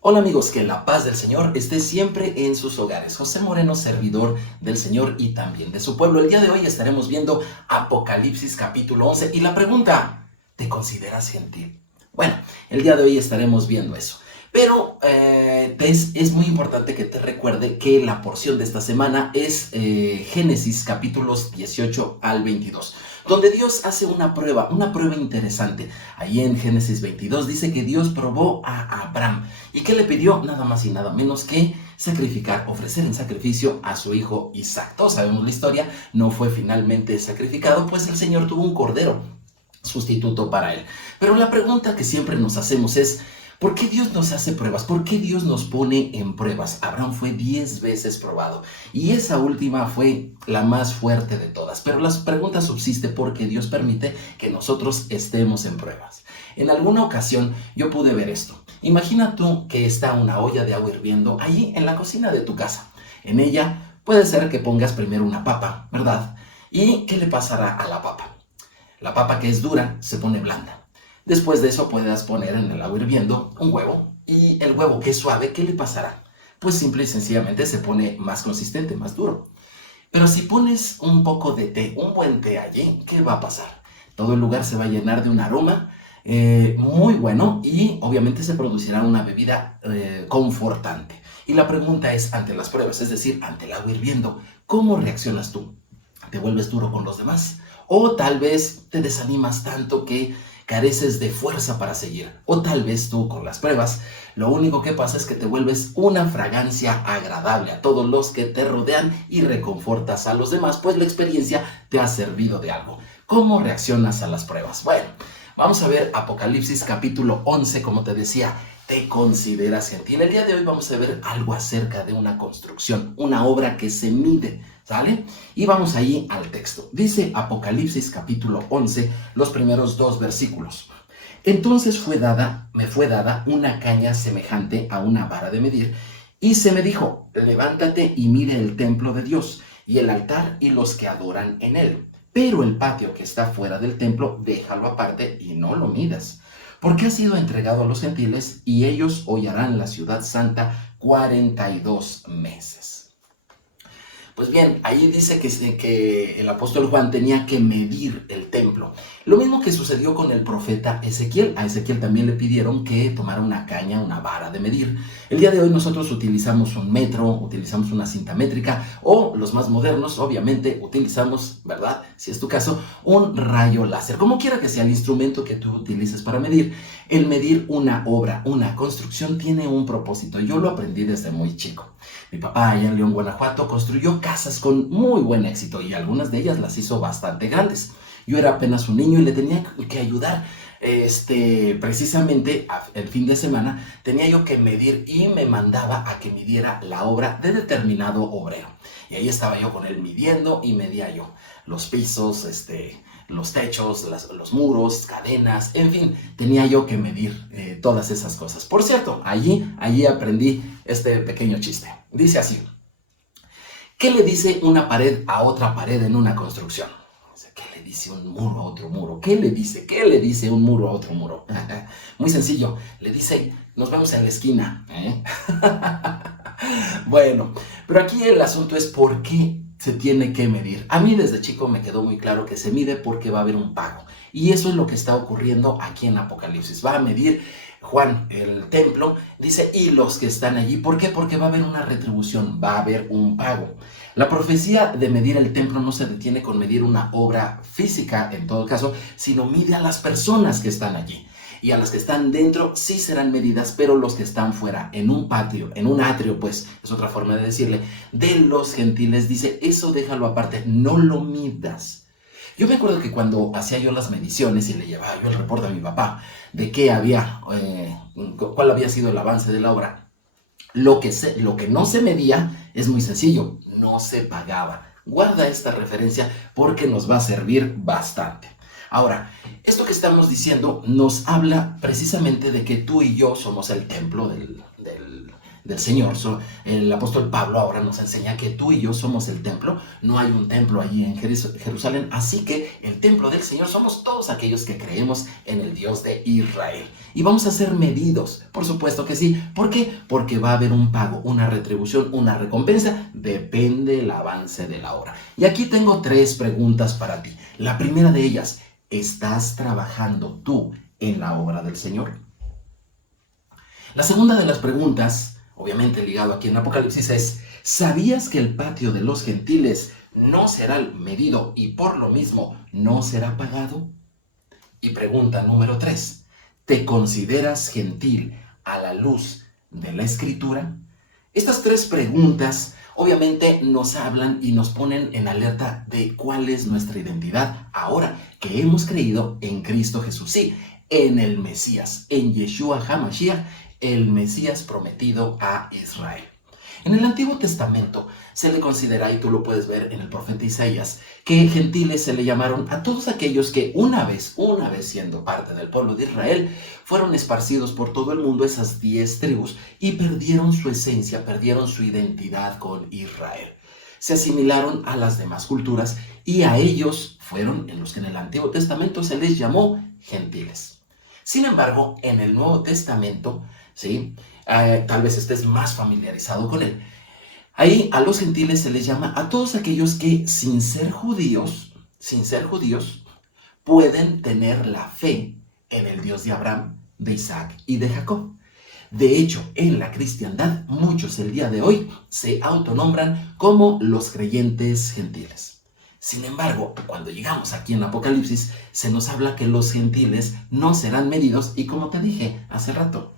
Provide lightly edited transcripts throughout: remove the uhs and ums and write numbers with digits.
Hola amigos, que la paz del Señor esté siempre en sus hogares. José Moreno, servidor del Señor y también de su pueblo. El día de hoy estaremos viendo Apocalipsis capítulo 11 y la pregunta, ¿te consideras gentil? Bueno, el día de hoy estaremos viendo eso. Pero es muy importante que te recuerde que la porción de esta semana es Génesis capítulos 18 al 22, donde Dios hace una prueba interesante. Ahí en Génesis 22 dice que Dios probó a Abraham. ¿Y qué le pidió? Nada más y nada menos que sacrificar, ofrecer en sacrificio a su hijo Isaac. Todos sabemos la historia, no fue finalmente sacrificado, pues el Señor tuvo un cordero sustituto para él. Pero la pregunta que siempre nos hacemos es, ¿por qué Dios nos hace pruebas? ¿Por qué Dios nos pone en pruebas? Abraham fue 10 veces probado y esa última fue la más fuerte de todas. Pero la pregunta subsiste porque Dios permite que nosotros estemos en pruebas. En alguna ocasión yo pude ver esto. Imagina tú que está una olla de agua hirviendo allí en la cocina de tu casa. En ella puede ser que pongas primero una papa, ¿verdad? ¿Y qué le pasará a la papa? La papa que es dura se pone blanda. Después de eso puedes poner en el agua hirviendo un huevo y el huevo que es suave, ¿qué le pasará? Pues simple y sencillamente se pone más consistente, más duro. Pero si pones un poco de té, un buen té allí, ¿qué va a pasar? Todo el lugar se va a llenar de un aroma muy bueno y obviamente se producirá una bebida confortante. Y la pregunta es, ante las pruebas, es decir, ante el agua hirviendo, ¿cómo reaccionas tú? ¿Te vuelves duro con los demás? ¿O tal vez te desanimas tanto que careces de fuerza para seguir? ¿O tal vez tú con las pruebas, lo único que pasa es que te vuelves una fragancia agradable a todos los que te rodean y reconfortas a los demás, pues la experiencia te ha servido de algo? ¿Cómo reaccionas a las pruebas? Bueno, vamos a ver Apocalipsis capítulo 11, como te decía, ¿te consideras gentil? El día de hoy vamos a ver algo acerca de una construcción, una obra que se mide, ¿sale? Y vamos ahí al texto. Dice Apocalipsis capítulo 11, los primeros 2 versículos. Entonces me fue dada una caña semejante a una vara de medir, y se me dijo, levántate y mide el templo de Dios, y el altar y los que adoran en él. Pero el patio que está fuera del templo, déjalo aparte y no lo midas, porque ha sido entregado a los gentiles, y ellos hollarán la ciudad santa 42 meses. Pues bien, ahí dice que el apóstol Juan tenía que medir el templo. Lo mismo que sucedió con el profeta Ezequiel. A Ezequiel también le pidieron que tomara una caña, una vara de medir. El día de hoy nosotros utilizamos un metro, utilizamos una cinta métrica o los más modernos, obviamente, utilizamos, ¿verdad? Si es tu caso, un rayo láser. Como quiera que sea el instrumento que tú utilices para medir, el medir una obra, una construcción tiene un propósito. Yo lo aprendí desde muy chico. Mi papá allá en León, Guanajuato, construyó casas con muy buen éxito y algunas de ellas las hizo bastante grandes. Yo era apenas un niño y le tenía que ayudar. Precisamente el fin de semana tenía yo que medir y me mandaba a que midiera la obra de determinado obrero. Y ahí estaba yo con él midiendo y medía yo los pisos, los techos, los muros, cadenas, en fin, tenía yo que medir todas esas cosas. Por cierto, allí aprendí este pequeño chiste. Dice así: ¿qué le dice una pared a otra pared en una construcción? ¿Qué le dice un muro a otro muro? ¿Qué le dice un muro a otro muro? Muy sencillo, le dice, nos vemos en la esquina, ¿eh? Bueno, pero aquí el asunto es por qué se tiene que medir. A mí desde chico me quedó muy claro que se mide porque va a haber un pago. Y eso es lo que está ocurriendo aquí en Apocalipsis. Va a medir Juan el templo, dice, y los que están allí. ¿Por qué? Porque va a haber una retribución, va a haber un pago. La profecía de medir el templo no se detiene con medir una obra física, en todo caso, sino mide a las personas que están allí. Y a las que están dentro sí serán medidas, pero los que están fuera, en un patio, en un atrio, pues, es otra forma de decirle, de los gentiles, dice, eso déjalo aparte, no lo midas. Yo me acuerdo que cuando hacía yo las mediciones y le llevaba yo el reporte a mi papá de qué había, cuál había sido el avance de la obra, lo que no se medía es muy sencillo, no se pagaba. Guarda esta referencia porque nos va a servir bastante. Ahora, esto que estamos diciendo nos habla precisamente de que tú y yo somos el templo del Señor. El apóstol Pablo ahora nos enseña que tú y yo somos el templo. No hay un templo allí en Jerusalén, así que el templo del Señor somos todos aquellos que creemos en el Dios de Israel. Y vamos a ser medidos, por supuesto que sí. ¿Por qué? Porque va a haber un pago, una retribución, una recompensa. Depende el avance de la obra. Y aquí tengo 3 preguntas para ti. La primera de ellas, ¿estás trabajando tú en la obra del Señor? La segunda de las preguntas, obviamente ligado aquí en Apocalipsis, es: ¿sabías que el patio de los gentiles no será medido y por lo mismo no será pagado? Y pregunta número 3, ¿te consideras gentil a la luz de la Escritura? Estas 3 preguntas obviamente nos hablan y nos ponen en alerta de cuál es nuestra identidad ahora que hemos creído en Cristo Jesús. Sí, en el Mesías, en Yeshua HaMashiach, el Mesías prometido a Israel. En el Antiguo Testamento se le considera, y tú lo puedes ver en el profeta Isaías, que gentiles se le llamaron a todos aquellos que una vez siendo parte del pueblo de Israel, fueron esparcidos por todo el mundo, esas 10 tribus, y perdieron su esencia, perdieron su identidad con Israel. Se asimilaron a las demás culturas y a ellos fueron en los que en el Antiguo Testamento se les llamó gentiles. Sin embargo, en el Nuevo Testamento, ¿sí? Tal vez estés más familiarizado con él. Ahí a los gentiles se les llama a todos aquellos que sin ser judíos, pueden tener la fe en el Dios de Abraham, de Isaac y de Jacob. De hecho, en la cristiandad, muchos el día de hoy se autonombran como los creyentes gentiles. Sin embargo, cuando llegamos aquí en Apocalipsis, se nos habla que los gentiles no serán medidos y, como te dije hace rato,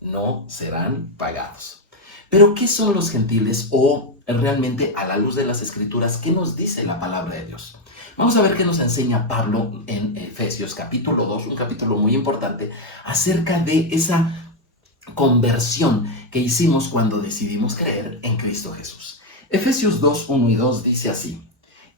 no serán pagados. Pero, ¿qué son los gentiles? O realmente, a la luz de las Escrituras, ¿qué nos dice la palabra de Dios? Vamos a ver qué nos enseña Pablo en Efesios capítulo 2, un capítulo muy importante, acerca de esa conversión que hicimos cuando decidimos creer en Cristo Jesús. Efesios 2, 1 y 2 dice así: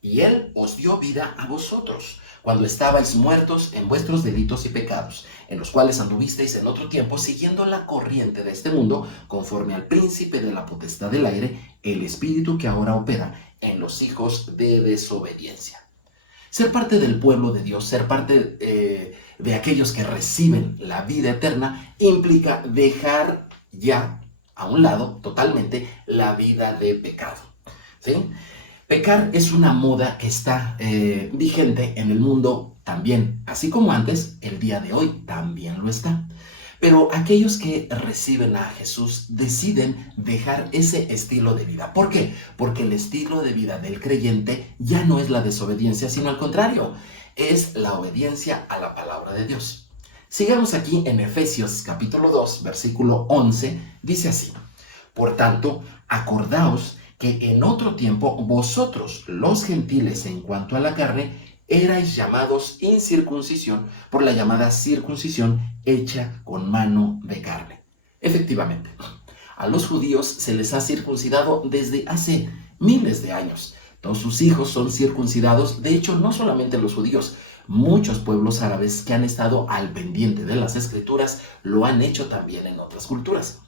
y Él os dio vida a vosotros, cuando estabais muertos en vuestros delitos y pecados, en los cuales anduvisteis en otro tiempo, siguiendo la corriente de este mundo, conforme al príncipe de la potestad del aire, el espíritu que ahora opera en los hijos de desobediencia. Ser parte del pueblo de Dios, ser parte de aquellos que reciben la vida eterna, implica dejar ya a un lado totalmente la vida de pecado, ¿sí? Pecar es una moda que está vigente en el mundo también, así como antes, el día de hoy también lo está. Pero aquellos que reciben a Jesús deciden dejar ese estilo de vida. ¿Por qué? Porque el estilo de vida del creyente ya no es la desobediencia, sino al contrario, es la obediencia a la palabra de Dios. Sigamos aquí en Efesios capítulo 2, versículo 11, dice así: por tanto, acordaos que en otro tiempo vosotros, los gentiles, en cuanto a la carne, erais llamados incircuncisión por la llamada circuncisión hecha con mano de carne. Efectivamente, a los judíos se les ha circuncidado desde hace miles de años. Todos sus hijos son circuncidados. De hecho, no solamente los judíos, muchos pueblos árabes que han estado al pendiente de las Escrituras lo han hecho también en otras culturas.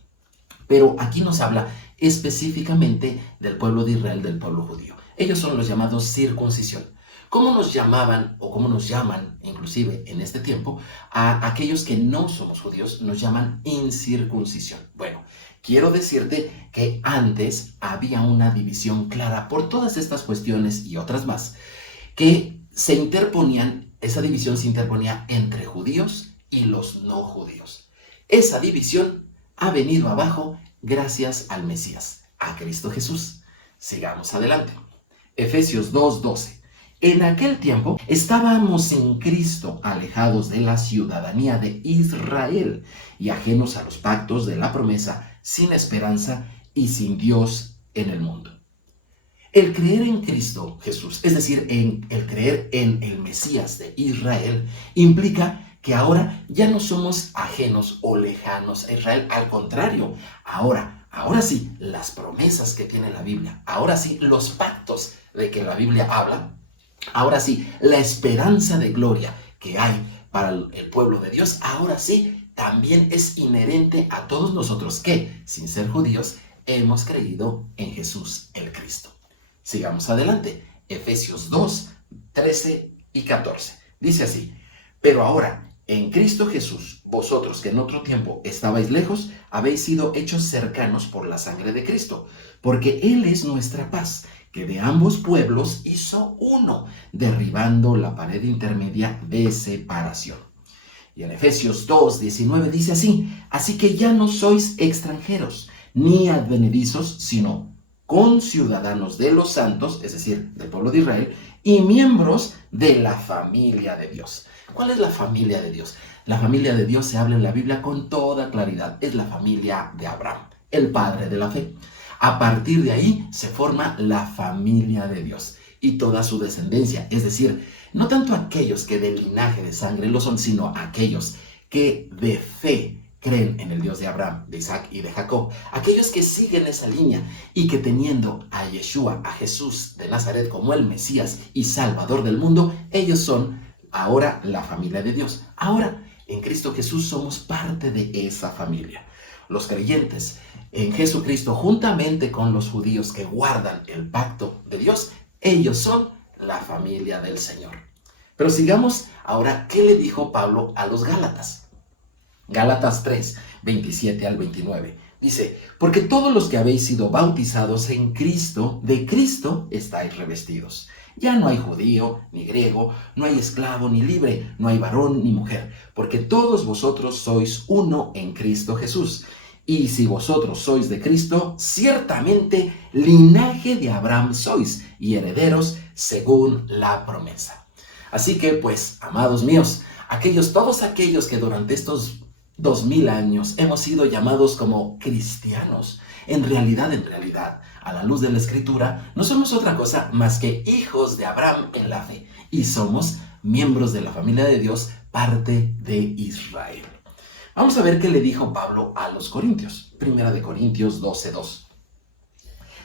Pero aquí nos habla específicamente del pueblo de Israel, del pueblo judío. Ellos son los llamados circuncisión. ¿Cómo nos llamaban o cómo nos llaman, inclusive en este tiempo, a aquellos que no somos judíos? Nos llaman incircuncisión. Bueno, quiero decirte que antes había una división clara por todas estas cuestiones y otras más, que se interponían, esa división se interponía entre judíos y los no judíos. Esa división ha venido abajo gracias al Mesías, a Cristo Jesús. Sigamos adelante. Efesios 2:12. En aquel tiempo estábamos sin Cristo, alejados de la ciudadanía de Israel y ajenos a los pactos de la promesa, sin esperanza y sin Dios en el mundo. El creer en Cristo Jesús, es decir, el creer en el Mesías de Israel, implica que ahora ya no somos ajenos o lejanos a Israel. Al contrario, ahora sí, las promesas que tiene la Biblia, ahora sí, los pactos de que la Biblia habla, ahora sí, la esperanza de gloria que hay para el pueblo de Dios, ahora sí también es inherente a todos nosotros que, sin ser judíos, hemos creído en Jesús el Cristo. Sigamos adelante. Efesios 2, 13 y 14. Dice así: pero ahora, en Cristo Jesús, vosotros que en otro tiempo estabais lejos, habéis sido hechos cercanos por la sangre de Cristo, porque Él es nuestra paz, que de ambos pueblos hizo uno, derribando la pared intermedia de separación. Y en Efesios 2, 19 dice así: así que ya no sois extranjeros, ni advenedizos, sino conciudadanos de los santos, es decir, del pueblo de Israel, y miembros de la familia de Dios. ¿Cuál es la familia de Dios? La familia de Dios se habla en la Biblia con toda claridad. Es la familia de Abraham, el padre de la fe. A partir de ahí se forma la familia de Dios y toda su descendencia, es decir, no tanto aquellos que del linaje de sangre lo son, sino aquellos que de fe creen en el Dios de Abraham, de Isaac y de Jacob. Aquellos que siguen esa línea y que teniendo a Yeshua, a Jesús de Nazaret como el Mesías y Salvador del mundo, ellos son ahora la familia de Dios. Ahora, en Cristo Jesús somos parte de esa familia. Los creyentes en Jesucristo, juntamente con los judíos que guardan el pacto de Dios, ellos son la familia del Señor. Pero sigamos ahora, ¿qué le dijo Pablo a los Gálatas? Gálatas 3, 27 al 29. Dice: porque todos los que habéis sido bautizados en Cristo, de Cristo estáis revestidos. Ya no hay judío ni griego, no hay esclavo ni libre, no hay varón ni mujer, porque todos vosotros sois uno en Cristo Jesús. Y si vosotros sois de Cristo, ciertamente linaje de Abraham sois y herederos según la promesa. Así que, pues, amados míos, todos aquellos que durante estos 2000 años hemos sido llamados como cristianos, en realidad, a la luz de la Escritura, no somos otra cosa más que hijos de Abraham en la fe y somos miembros de la familia de Dios, parte de Israel. Vamos a ver qué le dijo Pablo a los Corintios. Primera de Corintios 12:2.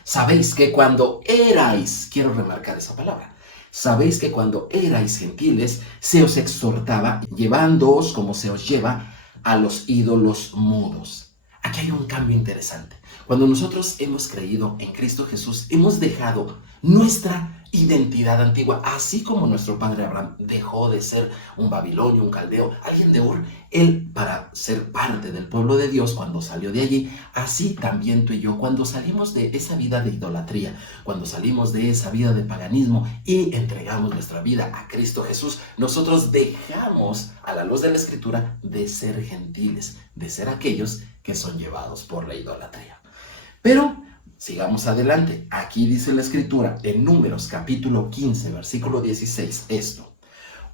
Sabéis que cuando erais, quiero remarcar esa palabra, sabéis que cuando erais gentiles se os exhortaba, llevándoos como se os lleva a los ídolos mudos. Aquí hay un cambio interesante. Cuando nosotros hemos creído en Cristo Jesús, hemos dejado nuestra identidad antigua, así como nuestro padre Abraham dejó de ser un babilonio, un caldeo, alguien de Ur, él para ser parte del pueblo de Dios cuando salió de allí, así también tú y yo cuando salimos de esa vida de idolatría, cuando salimos de esa vida de paganismo y entregamos nuestra vida a Cristo Jesús, nosotros dejamos a la luz de la Escritura de ser gentiles, de ser aquellos que son llevados por la idolatría. Pero sigamos adelante. Aquí dice la Escritura en Números capítulo 15, versículo 16, esto: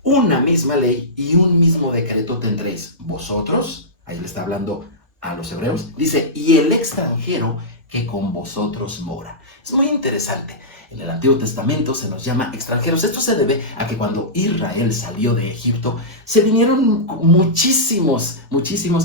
una misma ley y un mismo decreto tendréis vosotros, ahí le está hablando a los hebreos, dice, y el extranjero que con vosotros mora. Es muy interesante. En el Antiguo Testamento se nos llama extranjeros. Esto se debe a que cuando Israel salió de Egipto, se vinieron muchísimos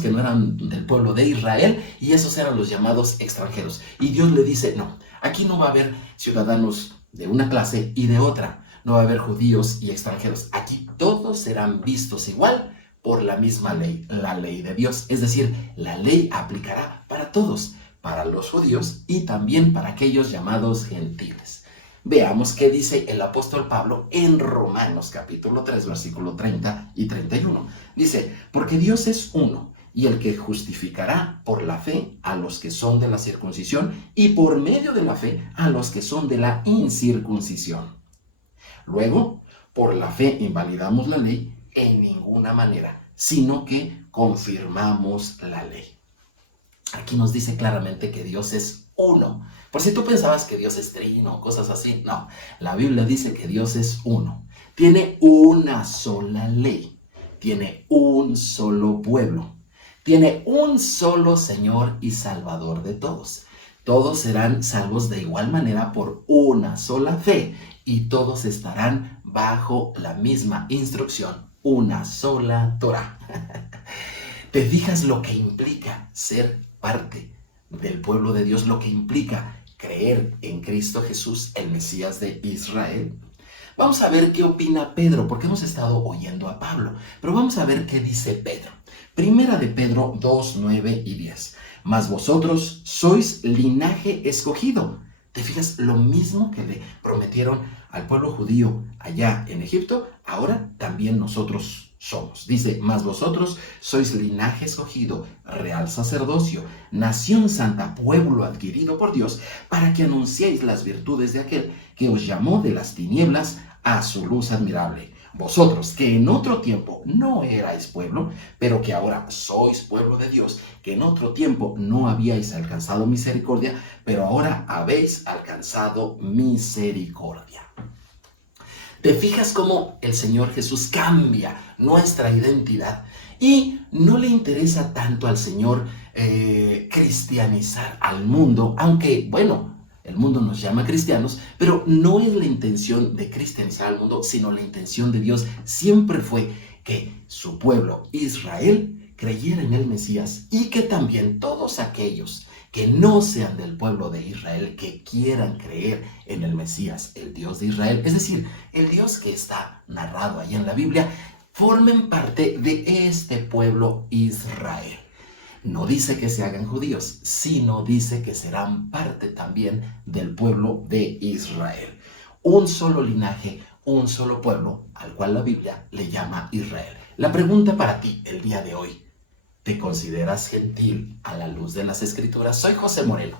que no eran del pueblo de Israel, y esos eran los llamados extranjeros. Y Dios le dice, no, aquí no va a haber ciudadanos de una clase y de otra. No va a haber judíos y extranjeros. Aquí todos serán vistos igual por la misma ley, la ley de Dios. Es decir, la ley aplicará para todos, para los judíos y también para aquellos llamados gentiles. Veamos qué dice el apóstol Pablo en Romanos capítulo 3, versículo 30 y 31. Dice, porque Dios es uno, y el que justificará por la fe a los que son de la circuncisión y por medio de la fe a los que son de la incircuncisión. Luego, por la fe invalidamos la ley en ninguna manera, sino que confirmamos la ley. Aquí nos dice claramente que Dios es uno. Por si tú pensabas que Dios es trino, cosas así, no. La Biblia dice que Dios es uno. Tiene una sola ley. Tiene un solo pueblo. Tiene un solo Señor y Salvador de todos. Todos serán salvos de igual manera por una sola fe y todos estarán bajo la misma instrucción, una sola Torah. ¿Te fijas lo que implica ser parte del pueblo de Dios? Lo que implica creer en Cristo Jesús, el Mesías de Israel. Vamos a ver qué opina Pedro, porque hemos estado oyendo a Pablo, pero vamos a ver qué dice Pedro. Primera de Pedro 2, 9 y 10. Mas vosotros sois linaje escogido. ¿Te fijas? Lo mismo que le prometieron al pueblo judío allá en Egipto, ahora también nosotros somos. Dice, mas vosotros sois linaje escogido, real sacerdocio, nación santa, pueblo adquirido por Dios, para que anunciéis las virtudes de aquel que os llamó de las tinieblas a su luz admirable. Vosotros que en otro tiempo no erais pueblo, pero que ahora sois pueblo de Dios, que en otro tiempo no habíais alcanzado misericordia, pero ahora habéis alcanzado misericordia. ¿Te fijas cómo el Señor Jesús cambia nuestra identidad? Y no le interesa tanto al Señor cristianizar al mundo, aunque, bueno, el mundo nos llama cristianos, pero no es la intención de cristianizar al mundo, sino la intención de Dios siempre fue que su pueblo Israel creyera en el Mesías y que también todos aquellos que no sean del pueblo de Israel, que quieran creer en el Mesías, el Dios de Israel, es decir, el Dios que está narrado ahí en la Biblia, formen parte de este pueblo Israel. No dice que se hagan judíos, sino dice que serán parte también del pueblo de Israel. Un solo linaje, un solo pueblo, al cual la Biblia le llama Israel. La pregunta para ti el día de hoy: ¿te consideras gentil a la luz de las Escrituras? Soy José Moreno.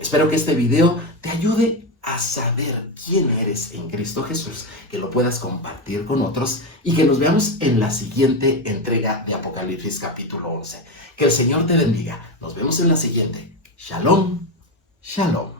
Espero que este video te ayude a saber quién eres en Cristo Jesús, que lo puedas compartir con otros y que nos veamos en la siguiente entrega de Apocalipsis capítulo 11. Que el Señor te bendiga. Nos vemos en la siguiente. Shalom, shalom.